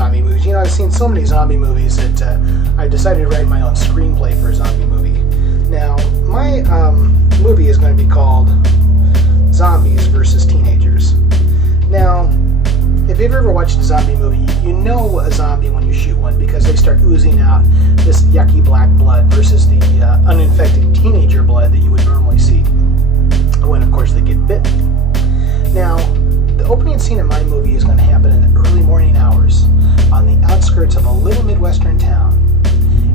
zombie movies. You know, I've seen so many zombie movies that I decided to write my own screenplay for a zombie movie. Now, my movie is going to be called Zombies versus Teenagers. Now, if you've ever watched a zombie movie, you know a zombie when you shoot one because they start oozing out this yucky black blood versus the uninfected teenager blood that you would normally see when, of course, they get bitten. Now, the opening scene of my movie is going to happen in the early morning hours on the outskirts of a little Midwestern town.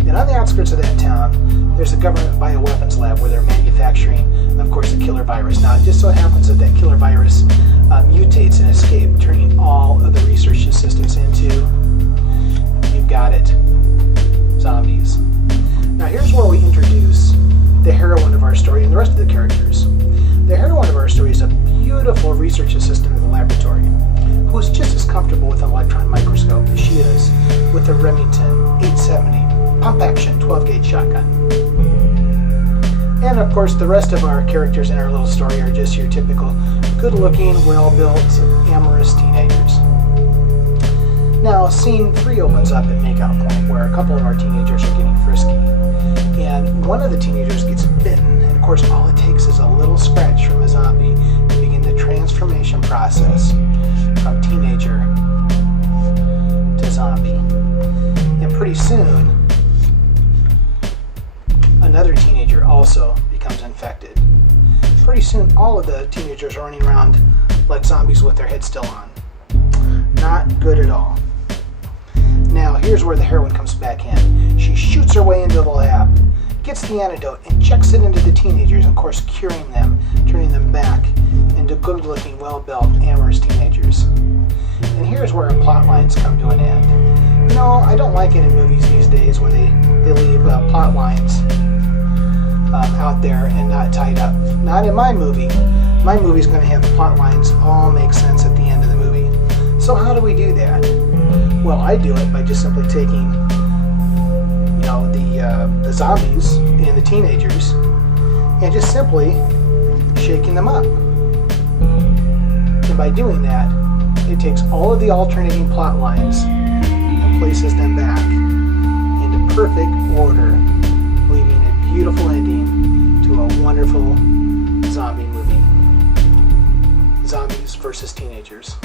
And on the outskirts of that town, there's a government bioweapons lab where they're manufacturing, of course, a killer virus. Now, it just so happens that that killer virus mutates and escapes, turning all of the research assistants into, you've got it, zombies. Now, here's where we introduce the heroine of our story and the rest of the characters. The heroine of our story is a beautiful research assistant in the laboratory who's just as comfortable with an electron microscope as she is with a Remington 870 pump-action 12-gauge shotgun. And of course, the rest of our characters in our little story are just your typical good-looking, well-built, amorous teenagers. Now, scene 3 opens up at Makeout Point, where a couple of our teenagers are getting frisky. And one of the teenagers gets bitten, and of course, all it takes is a little scratch from a zombie to begin the transformation process from teenager to zombie. And pretty soon, another teenager also becomes infected. Pretty soon, all of the teenagers are running around like zombies with their heads still on. Not good at all. Now, here's where the heroine comes back in. She shoots her way into the lab, gets the antidote, and injects it into the teenagers, of course, curing them, turning them back into good-looking, well-built, amorous teenagers. And here's where our plot lines come to an end. You know, I don't like it in movies these days when they leave plot lines out there and not tied up. Not in my movie. My movie's going to have the plot lines all make sense at the end of the movie. So how do we do that? Well, I do it by just simply taking, you know, the zombies and the teenagers and just simply shaking them up. And by doing that, it takes all of the alternating plot lines and places them back into perfect order, leaving a beautiful ending to a wonderful zombie movie. Zombies versus Teenagers.